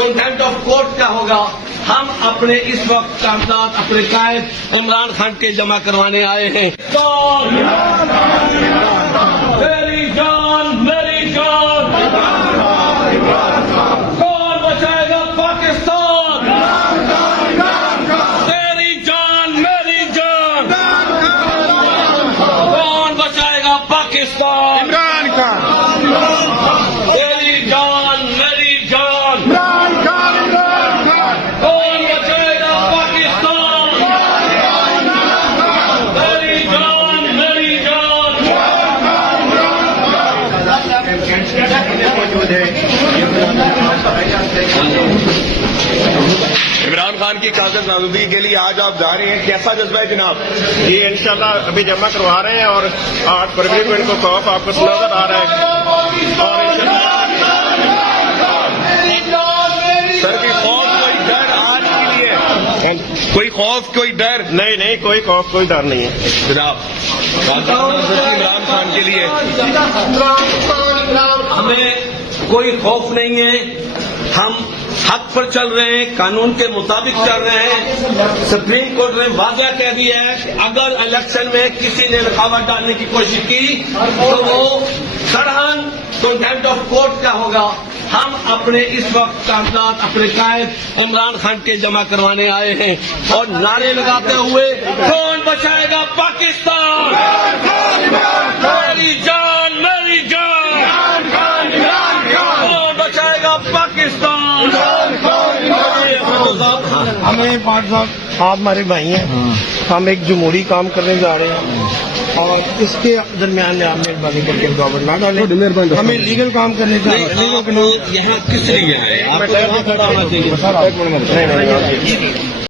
Contempt of court क्या होगा। हम अपने इस वक्त कागजात अपने कायद इमरान खान के जमा करवाने आए हैं। मेरी जान मेरी जान, कौन बचाएगा पाकिस्तान। तेरी जान मेरी जान, कौन बचाएगा पाकिस्तान। इमरान खान, तेरी जान मेरी जान, इमरान खान, इमरान खान, कौन बचाएगा पाकिस्तान। तेरी जान मेरी जान। इमरान खान की कागज नामजदगी के लिए आज आप जा रहे हैं, कैसा जज्बा है जनाब। ये इंशाल्लाह अभी जमा करवा रहे हैं और 8 फरवरी को इनको खौफ आपको नजर आ रहा है। और सर की खौफ कोई डर आज के लिए, कोई खौफ कोई डर नहीं कोई खौफ कोई डर नहीं है जनाब। इमरान खान के लिए हमें कोई खौफ नहीं है। हम हक पर चल रहे हैं, कानून के मुताबिक चल रहे हैं। सुप्रीम कोर्ट ने वाज़ेह कह दिया है कि अगर इलेक्शन में किसी ने रुकावट डालने की कोशिश की तो वो सड़हन कंटेम्प्ट ऑफ कोर्ट का होगा। हम अपने इस वक्त कागजात अपने कायद इमरान खान के जमा करवाने आए हैं और नारे लगाते हुए कौन बचाएगा पाकिस्तान। मेरी जान मेरी जान, कौन बचाएगा पाकिस्तान। हमें पांच साहब आप हमारे भाई हैं, हम एक जमहूरी काम करने जा रहे हैं और इसके दरमियान में आप मेहरबानी करके रुकावट ना डालें। हमें लीगल काम करने जा रहे हैं। आप लोग यहाँ किस लिए आए। आपको यहाँ खड़ा होना चाहिए। नहीं